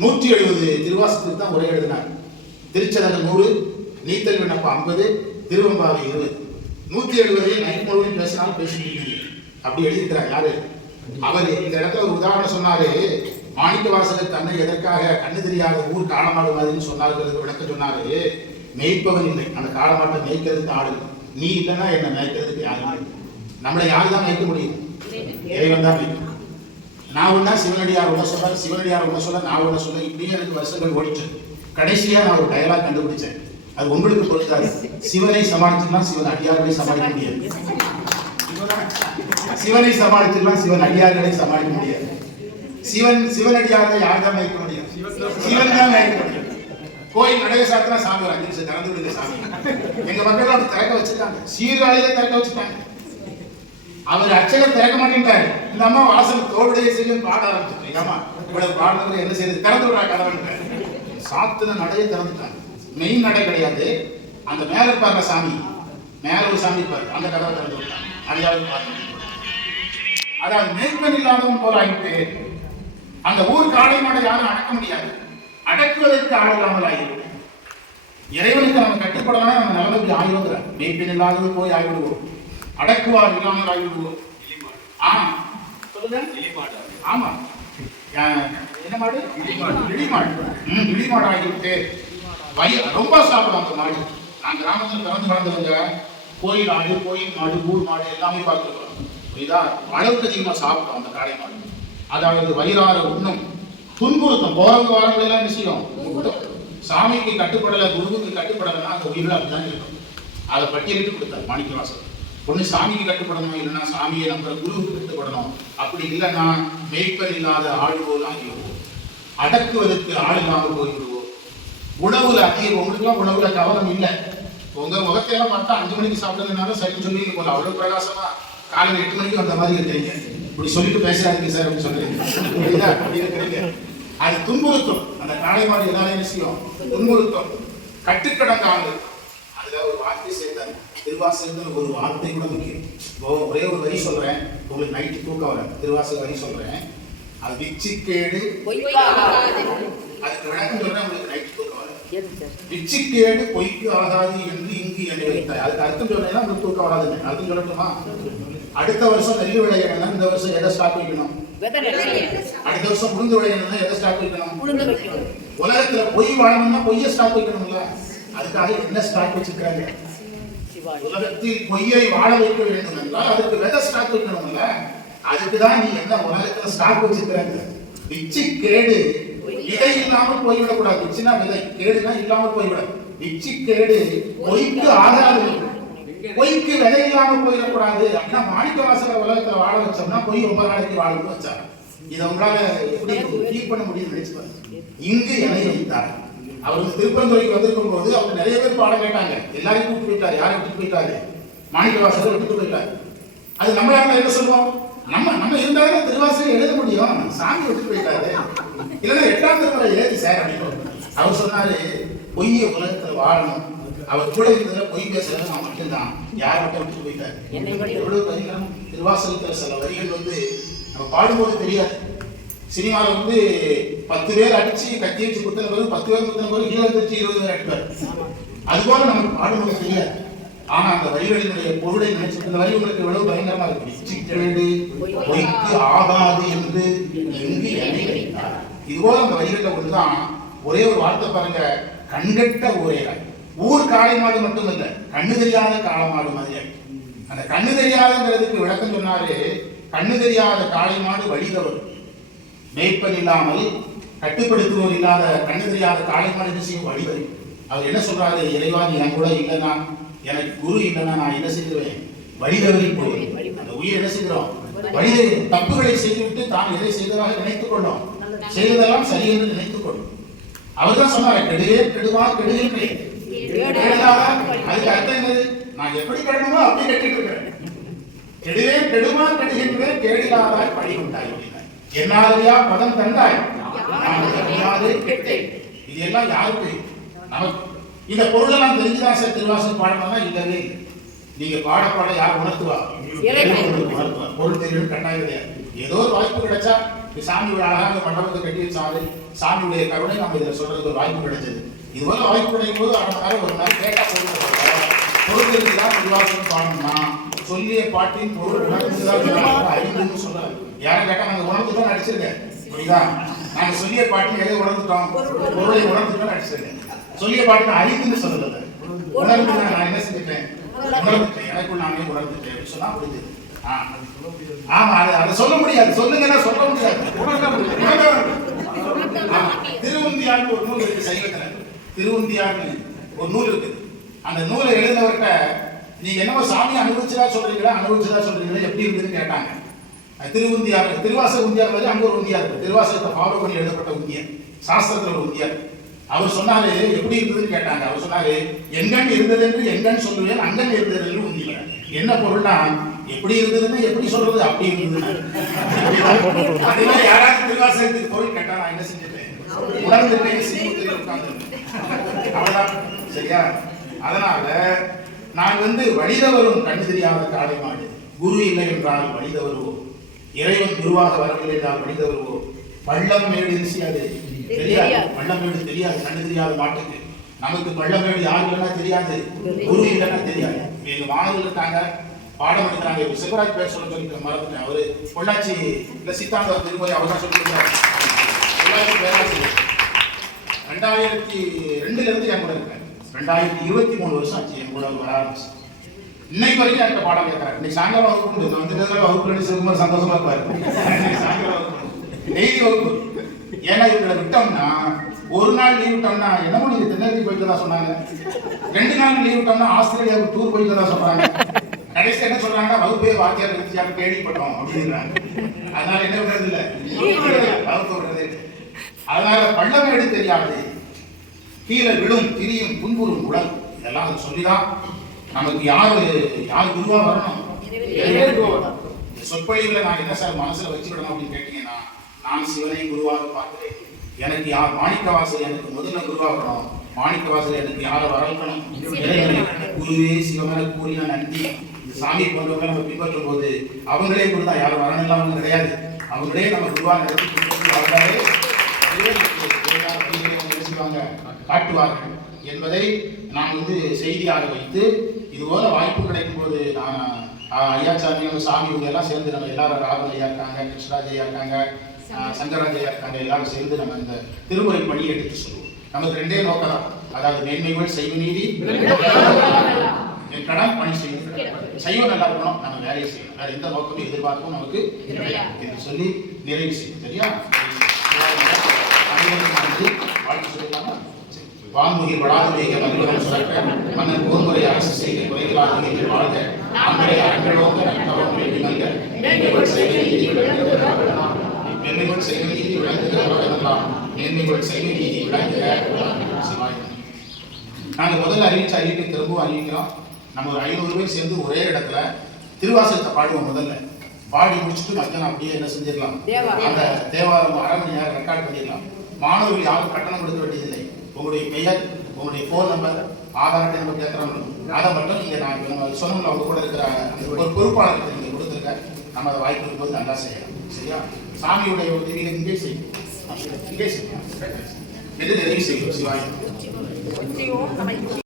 170 திருவாசகத்துக்கு தான் உரை எழுதினார். திருச்சதகம் 100, நீத்தல் விண்ணப்பம் 50, திருவம்பாவை 20. 170 நைட் முழுவதும் பேசினாலும் பேசிட்டு அப்படி எழுதியிருக்கிறார். யாரு? அவர் இந்த இடத்துல ஒரு உதாரணம் சொன்னாரு. மாணிக்கவாசகர் தன்னை எதற்காக கண்ணு தெரியாத ஊர் காலமாடு மாதிரின்னு சொன்னார்கள் விளக்க சொன்னாரு. மேய்ப்பவன் இல்லை, அந்த காலமாட்டை மேய்க்கிறதுக்கு ஆடு. நீ இல்லைன்னா என்ன மேய்க்கிறதுக்கு யாரும். நம்மளை யாரு தான் மேய்க்க முடியும்? இறைவன் தான் மேய்க்கும். நான் ஒன்னா சிவனடியார் ஒன்ன சொல்ல, சிவனடியார் ஒன்ன சொல்ல, நான் ஒன்ன சொல்ல, இப்படியே எனக்கு வருஷங்கள் ஓடிச்சு. கடைசியா நான் ஒரு டயலாக் கண்டுபிடிச்சேன். அது உங்களுக்கு பொறுத்தாது. சிவனை சமாளிச்சுலாம் சிவன் அடியார்களை சமாளிக்க முடியாது. சிவனை சமாளிச்சுலாம் சிவன் அடியார்களை சமாளிக்க முடியாது. சிவனடியாரை யார் தான் மேய்க்க முடியும்? சிவன் தான் மேய்க்க முடியும். கோயில் நடைய சாத்தினா சாமி ஒரு 5 நிமிஷம் திறந்து விடுங்க சாமி. எங்க மக்கள் அப்படி திறக்க வச்சிருக்காங்க. சீர்காழியில திறக்க வச்சுட்டாங்க. அவர் அர்ச்சகர் திறக்க மாட்டேன்ட்டாரு. இந்த அம்மா வாசல் தோளுடைய செய்யும் பாட ஆரம்பிச்சுட்டு, எங்க அம்மா இவ்வளவு பாடுறது என்ன செய்யுது? திறந்து விடுறா கதவன். சாத்தின நடையை திறந்துட்டாங்க. மெயின் நடை கிடையாது. அந்த மேல இருப்பாங்க சாமி, மேல ஒரு சாமி இருப்பாரு, அந்த கதவை திறந்து விட்டாங்க. அதாவது மேய்ப்பன் இல்லாதவன் போல ஆகிட்டு அந்த ஊர் காளை மாடை யாரும் அடக்க முடியாது. அடக்குவதற்கு ஆள் இல்லாமல் ஆகிடும். இறைவனுக்கு நம்ம கட்டுப்படலாம். நம்ம நிலைமைக்கு ஆகிடுங்கிற மேய்ப்பன் இல்லாதது போய் ஆகிவிடுவோம். அடக்குவார் இல்லாமல் ஆகிவிடுவோம். ஆமா சொல்லுங்க. ஆமா, என்ன மாடு? இடிமாடு. இடிமாடு ஆகிவிட்டு ரொம்ப சாப்பிடும் அந்த மாடு. நான் கிராமத்தில் பிறந்து வளர்ந்தவங்க கோயில் ஆடு, கோயில் மாடு, ஊர் மாடு எல்லாமே பார்த்துருக்கோம். புரியுதா? அளவுக்கு அதிகமாக சாப்பிடும் அந்த காளை மாடு. அதாவது வயிறார உண்ணும், துன்புறுத்தம். போறவங்க வரவங்களெல்லாம் என்ன செய்யும்? சாமிக்கு கட்டுப்படலை, குருவுக்கு கட்டுப்படலைன்னா அந்த உயிரில் அப்படிதான் இருக்கும். அதை பட்டியலிட்டு கொடுத்தார் மாணிக்கவாசகர். ஒன்று சாமிக்கு கட்டுப்படணும், இல்லைன்னா சாமியை நம்புற குருவுக்கு கட்டுப்படணும். அப்படி இல்லைன்னா மேய்ப்பன் இல்லாத ஆளுவோல் ஆகியோம், அடக்குவதற்கு ஆள் இல்லாமல் போய்விடுவோம். உணவுல அதிகம் உங்களுக்குலாம் உணவுல கவனம் இல்லை. உங்க முகத்தையெல்லாம் பார்த்தா 5 மணிக்கு சாப்பிடுறதுனால சரி சொல்லிட்டு போல அவ்வளவு பிரகாசமா காலையில் 8 மணிக்கு வந்த மாதிரி இருக்கிறீங்க. இப்படி சொல்லிட்டு பேசாதீங்க சார் அப்படின்னு சொல்றீங்க. அது துன்புறுத்தும். அந்த காளை மாடு எல்லாரும் விஷயம் துன்புறுத்தும், கட்டுக்கடங்காமல். அதுல ஒரு வார்த்தை சேர்ந்தார் திருவாசகத்தில், ஒரு வார்த்தை கூட முக்கியம். ஒரே ஒரு வரி சொல்றேன், உங்களுக்கு நைட்டு தூக்கம் வர திருவாசக வரி சொல்றேன். அது விச்சிக்கேடு, அதுக்கு விளக்கம் சொல்றேன், உங்களுக்கு நைட்டு தூக்கம் வர. விச்சிக்கேடு பொய்க்கு ஆகாது என்று இங்கு எண்ணி வைத்தார். அதுக்கு அர்த்தம் சொன்னேன்னா உங்களுக்கு தூக்கம் வராதுங்க. அர்த்தம் சொல்லட்டுமா? அடுத்த வருஷம் நெல் விளையணும்னா இந்த வருஷம் எதை ஸ்டாக் வைக்கணும்? அடுத்த வருஷம் உளுந்து விளையணும்னா எதை ஸ்டாக் வைக்கணும்? உலகத்துல பொய் வாழணும்னா பொய்ய ஸ்டாக் வைக்கணும்ல. அதுக்காக என்ன ஸ்டாக் வச்சிருக்காங்க? உலகத்தில் பொய்யை வாழ வைக்க வேண்டும் என்றால் அதுக்கு விதை ஸ்டாக் வைக்கணும்ல. அதுக்குதான் நீ என்ன உலகத்துல ஸ்டாக் வச்சிருக்காங்க. விச்சி கேடு விதை இல்லாமல் போய்விடக்கூடாது. விச்சினா விதை, கேடுனா இல்லாமல் போய்விடும். விச்சி கேடு பொய்க்கு ஆகாது, பொய்க்கு விதை இல்லாமல் போயிடக்கூடாது. அப்படின்னா மாணிக்கவாசகர் உலகத்துல வாழ வச்சோம்னா பொய் ரொம்ப நாளைக்கு வாழணும்னு வச்சார். இதை உங்களால எப்படி ஃபீல் பண்ண முடியும்னு நினைச்சு இங்கு இணை வைத்தார். அவர் திருப்பரந்துரைக்கு வந்திருக்கும் போது அவங்க நிறைய பேர் பாடம் கேட்டாங்க. எல்லாரையும் கூப்பிட்டு போயிட்டாரு. யாரை விட்டுட்டு போயிட்டாரு? மாணிக்கவாசகர் விட்டுட்டு போயிட்டாரு. அது நம்மளால என்ன சொல்லுவோம்? நம்ம இருந்தாலும் திருவாசகம் எழுத முடியும், சாமி விட்டுட்டு போயிட்டாரு. இல்லைன்னா 8ஆம் திருமுறை எழுதி சார் அப்படின்னு அவர் சொன்னாரு. பொய்ய உலகத்துல வாழணும், அவர் கூட இருக்கிற பொய் பேசுறது நான் மட்டும்தான். யார் மட்டும் விட்டுட்டு போயிட்டாரு. எவ்வளவு வரிகளும் திருவாசகத்துல சில வரிகள் நம்ம பாடும்போது தெரியாது. சினிமாவில் 10 பேர் அடிச்சு கத்தி வச்சு குத்தின பிறகு 10 பேர் குத்தின பிறகு 20 பேர் அடிப்பார். அதுபோல நமக்கு பாடும்போது தெரியாது. ஆனா அந்த வரிகளினுடைய பொருளை நினைச்சு இந்த வரி உங்களுக்கு எவ்வளவு பயங்கரமா இருக்கு. பொய்க்கு ஆகாது என்று எங்கு எண்ணி வைத்தார். இதுபோல அந்த வரிகளில் ஒன்றுதான் ஒரே ஒரு வார்த்தை பாருங்க. கண்கட்ட ஊரேறாய். ஊர் காளை மாடு மட்டும் இல்ல, கண்ணு தெரியாத காளை மாடு மாதிரி. அந்த கண்ணு தெரியாதங்கிறதுக்கு விளக்கம் சொன்னாரு. கண்ணு தெரியாத காளை மாடு வழிதவறு, மேய்ப்பன் இல்லாமல் கட்டுப்படுத்துவோர் இல்லாத கண்ணு தெரியாத காளை மாடு என்ன செய்யும்? வழிவரி. அவர் என்ன சொல்றாரு? இறைவா நீ என் கூட இல்லைன்னா, எனக்கு குரு இல்லைன்னா நான் என்ன செய்துருவேன்? வழிதவறி போவேன். அந்த உயிர் என்ன செய்கிறோம்? வழிதை தப்புகளை செய்துவிட்டு தான் எதை செய்ததாக நினைத்துக் கொண்டோம், செய்ததெல்லாம் சரி என்று நினைத்துக் கொண்டோம். அவர் தான் சொன்னாரு, கெடுவே கெடுவா கெடுகின்றேன். அதுக்கு அர்த்தம் என்னது? நான் எப்படி கெடணுமோ அப்படி கட்டிட்டு இருக்கிறேன். கெடுவே கெடுவா கெடுகின்றேன், கேடிலாதாய் பழி உண்டாய். என்னாலயா பதம் தந்தாய், இது எல்லாம் யாருக்கு? நமக்கு. இந்த பொருளெல்லாம் தெரிஞ்சுதான் சார் திருவாசகம் பாடணும்னா இல்லவே இல்லை. நீங்க பாட பாட யார் உணர்த்துவா? பொருள் தெரியும் கட்டாயம் கிடையாது. ஏதோ ஒரு வாய்ப்பு கிடைச்சா சாமி அழகாக மண்டபத்தை கட்டி வச்சாரு, சாமியுடைய கருணை நம்ம இதில் சொல்றதுக்கு ஒரு வாய்ப்பு கிடைச்சது. இதுபோல வாய்ப்பு கிடைக்கும் போது 1/2 மணி நேரம் 1 நாள் கேட்டா பொருள் தெரிஞ்சுதான் திருவாசகம் பாடணும்னா சொல்லிய பாட்டின் பொருள் உணர்ந்துதான் அறிவுன்னு சொல்றாரு. யாரும் கேட்டா நாங்க உணர்ந்துட்டோம் நடிச்சிருக்கேன். புரியுதா? நாங்க சொல்லிய பாட்டின் எதை உணர்ந்துட்டோம்? பொருளை உணர்ந்துட்டோம் நடிச்சிருக்கேன். சொல்லிய பாட்டின் அறிவுன்னு சொல்லல, உணர்ந்து நான் என்ன செஞ்சுட்டேன்? உணர்ந்துட்டேன், எனக்குள் நானே உணர்ந்துட்டேன் அப்படின்னு சொன்னா புரிஞ்சுது. ஆமா, அதை சொல்ல முடியாது. சொல்லுங்கன்னா சொல்ல முடியாது. திருவுந்தியார்னு ஒரு நூல் இருக்கு சைவத்துல. திருவுந்தியார்னு ஒரு நூல் இருக்குது. அந்த நூலை எழுதினவர்கிட்ட நீங்க என்னவோ சாமி அனுபவிச்சதா சொல்றீங்களா எப்படி இருந்ததுன்னு கேட்டாங்க. திருவுந்தியார், திருவாசக உந்தியார் மாதிரி அங்க ஒரு உந்தியார் இருக்கு. திருவாசகத்தை ஃபாலோ பண்ணி எழுதப்பட்ட உந்தியார், சாஸ்திரத்துல ஒரு உந்தியார். அவர் சொன்னாரு எப்படி இருந்ததுன்னு கேட்டாங்க. அவர் சொன்னாரு, எங்கன் இருந்தது என்று எங்கன் சொல்லுவேன், அங்கன் இருந்தது என்று உந்தியில. என்ன பொருள்னா, எப்படி இருந்ததுன்னு எப்படி சொல்றது? அப்படி இருந்தது. அதே யாராவது திருவாசகத்துக்கு பொருள் கேட்டா நான் என்ன செஞ்சுட்டேன்? உணர்ந்துட்டேன். அவ்வளவுதான். சரியா? அதனால நான் வழிதவரும் கண்ணு தெரியாத காளை மாடு. குரு இல்லை என்றால் வழிதவருவோம், இறைவன் குருவாக வரவில்லை என்றால் வழிதவருவோம். பள்ளம் மேடு அது தெரியாது, பள்ளம் மேடு தெரியாது கண்ணு தெரியாத மாட்டுக்கு. நமக்கு பள்ளம் மேடு யாரு இல்லைன்னா தெரியாது, குரு இல்லைன்னா தெரியாது. எங்க மாணவர்கள் இருக்காங்க, பாடம் எடுக்கிறாங்க. சிவராஜ் பேர் சொல்லிட்டு மறந்துட்டேன். அவரு பொள்ளாச்சி சித்தாந்த திருப்பதி அவர் தான் சொல்லியிருக்காரு. பொள்ளாச்சி பேராசிரியர் 2002 இருந்து என் கூட இருக்காரு. 2023 வருஷம் ஆச்சு என் கூட வர ஆரம்பிச்சு. இன்னைக்கு வரைக்கும் என்கிட்ட பாடம் கேட்கறாரு. இன்னைக்கு சாயங்காலம் வகுப்பு நான் வகுப்பு சிவகுமார் சந்தோஷமா இருப்பாரு. சாயங்காலம் வகுப்பு டெய்லி வகுப்பு. ஏன்னா இவங்களை விட்டோம்னா ஒரு நாள் லீவ் விட்டோம்னா என்னமோ நீங்க தென்னகத்தி போயிட்டு தான் சொன்னாங்க. 2 நாள் லீவ் விட்டோம்னா ஆஸ்திரேலியாவுக்கு டூர் போயிட்டு தான் சொல்றாங்க. கடைசி என்ன சொல்றாங்கன்னா வகுப்பே வாத்தியார் இருந்துச்சாலும் கேள்விப்பட்டோம் அப்படிங்கிறாங்க. அதனால என்ன விடுறது இல்ல, வகுப்பு விடுறது. அதனால பள்ளமேடு தெரியாது, கீழே விழும் திரியும் துன்புறும் உடல், இதெல்லாம் சொல்லிதான் நமக்கு யாரு குருவா வரணும். சொற்பொழிவுல நான் என்ன சார் மனசுல வச்சுக்கிடணும் அப்படின்னு கேட்டீங்கன்னா, நான் சிவனை குருவாக பார்க்கிறேன். எனக்கு யார் மாணிக்கவாசல் எனக்கு முதல்ல குருவா வரணும். மாணிக்கவாசல் எனக்கு யாரை வரவேற்கணும்? குருவே சிவமென கூறின நன்றி. சாமி போன்றவங்க நம்ம பின்பற்றும் போது அவங்களே குருதான், யாரும் வரணும் அவங்க கிடையாது. அவங்களே நம்ம குருவா காட்டுவார்கள் என்பதை நான் செய்தியாக வைத்து, இதுபோல வாய்ப்பு கிடைக்கும் போது நான் ஐயாச்சாமி சாமி எல்லாம் சேர்ந்து நம்ம எல்லாரும் ராகுல் ஐயா இருக்காங்க, கிருஷ்ணராஜ் ஐயா இருக்காங்க, சங்கராஜ் ஐயா இருக்காங்க, எல்லாரும் சேர்ந்து நம்ம இந்த திருமுறை பணியை எடுத்து சொல்லுவோம். நமக்கு 2 நோக்கம் தான், அதாவது மேன்மைகள் செய்வ நீதி, என் கடன் பணி செய்வது, செய்வ நல்லா இருக்கணும், நம்ம வேலையை செய்யணும், வேற எந்த நோக்கமும் எதிர்பார்ப்பும் நமக்கு என்று சொல்லி நிறைவு செய்யும். சரியா? வாழ்த்து சொல்லலாமா? வான்முகில் வளாதுமைக மகிழ்வன் சுரக்க மன்னன் போர்முறை அரசு செய்க குறைகளாக வாழ்க ஆண்களை அறங்களோங்க நட்டவன் வேண்டி நல்க மேன்மைகள் செய்க நீதி விளங்குக மேன்மைகள் செய்க நீதி விளங்குக உலகமெல்லாம் மேன்மைகள் செய்க நீதி விளங்குக சிவாய். நாங்கள் முதல்ல அறிவிப்பை திரும்பவும் அறிவிக்கிறோம். நம்ம ஒரு 500 பேர் சேர்ந்து ஒரே இடத்துல திருவாசகத்தை பாடுவோம். முதல்ல பாடி முடிச்சுட்டு மத்தியானம் அப்படியே என்ன செஞ்சிடலாம், அந்த தேவாரம் 1/2 மணி நேரம் ரெக்கார்ட் பண்ணிடலாம். மாணவர்கள் யாரும் கட்டணம் கொடுக்க வேண்டியதில்லை. உங்களுடைய பெயர், உங்களுடைய ஃபோன் நம்பர், ஆதார் அட்டை நம்பர் கேட்குறாங்க, அதை மட்டும் நீங்கள் நம்ம சொன்னோம்ல அவங்க கூட இருக்கிற ஒரு பொறுப்பாளருக்கு நீங்கள் கொடுத்துருக்க, நம்ம அதை வாய்ப்பு இருக்கும்போது நல்லா செய்யலாம். சரியா? சாமியுடைய உதவியை இங்கே செய்யும், இங்கே செய்யலாம், எது நிறைவு செய்யும். சிவாய்.